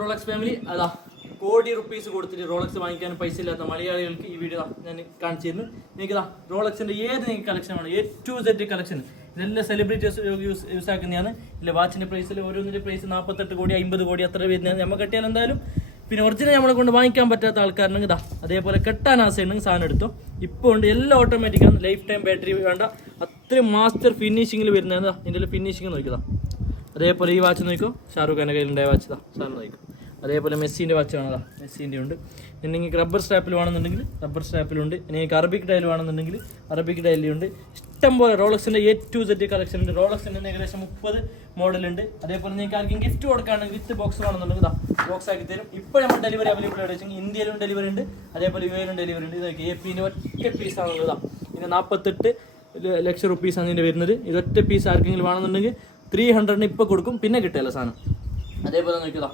Rolex family അതാ കോടി rupees കൊടുത്തിട്ട് റോളക്സ് വാങ്ങിക്കാൻ പൈസ ഇല്ലാത്ത മലയാളികൾക്ക് ഈ വീഡിയോ ഞാൻ കാണിച്ചു തരുന്നു. നിങ്ങൾക്ക് റോളക്സിന്റെ ഏത് നിങ്ങൾക്ക് കളക്ഷൻ ആണ്, A to Z കളക്ഷൻ. ഇതെല്ലാം സെലിബ്രിറ്റീസ് യൂസ് ആക്കുന്നതാണ്. ഇല്ല വാച്ചിന്റെ പ്രൈസിൽ ഓരോന്നിന്റെ പ്രൈസ് 48 കോടി 50 കോടി അത്ര വരുന്നതാണ്. നമ്മൾ കെട്ടിയാൽ എന്തായാലും പിന്നെ ഒറിജിനൽ നമ്മളെ കൊണ്ട് വാങ്ങിക്കാൻ പറ്റാത്ത ആൾക്കാരുണ്ടെങ്കിൽ ഇതാ അതേപോലെ കെട്ടാൻ ആശയുണ്ടെങ്കിൽ സാധനം എടുത്തോ. ഇപ്പോൾ ഉണ്ട് എല്ലാം ഓട്ടോമാറ്റിക്കാണ്, ലൈഫ് ടൈം ബാറ്ററി വേണ്ട, അത്രയും മാസ്റ്റർ ഫിനിഷിങ്ങിൽ വരുന്നതാണ്. ഇതിൻ്റെ ഫിനിഷിങ് നോക്കിയതാ. അതേപോലെ ഈ വാച്ച് നോക്കിക്കോ, ഷാറൂഖ് ഖാൻ്റെ കയ്യിലുണ്ടായ വാച്ച് ഇതാ സാധനം നോക്കിക്കോ. അതേപോലെ മെസ്സിൻ്റെ വാച്ച് വേണതാ, മെസ്സിൻ്റെ ഉണ്ട്. നിങ്ങൾക്ക് റബ്ബർ സ്ട്രാപ്പിൽ വേണമെന്നുണ്ടെങ്കിൽ റബ്ബർ സ്ട്രാപ്പിലുണ്ട്. നിങ്ങൾക്ക് അറബിക് ഡയൽ വേണമെന്നുണ്ടെങ്കിൽ അറബിക് ഡയലുണ്ട്. ഇഷ്ടംപോലെ റോളക്സിൻ്റെ A to Z കളക്ഷൻ ഉണ്ട്. റോളക്സിൻ്റെ ഏകദേശം 30 മോഡലുണ്ട്. അതേപോലെ നിങ്ങൾക്ക് ആർക്കും ഗിഫ്റ്റ് കൊടുക്കുകയാണെങ്കിൽ വിത്ത് ബോക്സ് വേണമെന്നുണ്ടെങ്കിൽ ഇതാ ബോക്സ് ആക്കി തരും. ഇപ്പോൾ നമ്മൾ ഡെലിവറി അവൈലബിൾ ആയിട്ട് വെച്ചെങ്കിൽ ഇന്ത്യയിലും ഡെലിവറി ഉണ്ട്, അതേപോലെ UAE ഡെലിവറി ഉണ്ട്. ഇതൊക്കെ AP ഒറ്റ പീസാണുള്ളത്. ഇതാ ഇതിന് 48 ലക്ഷം റുപ്പീസാണ് ഇതിൻ്റെ വരുന്നത്. ഇതൊറ്റ പീസ് ആർക്കെങ്കിലും വേണമെന്നുണ്ടെങ്കിൽ 300 ഇപ്പോൾ കൊടുക്കും, പിന്നെ കിട്ടില്ല സാധനം. അതേപോലെ നോക്കിയതാ.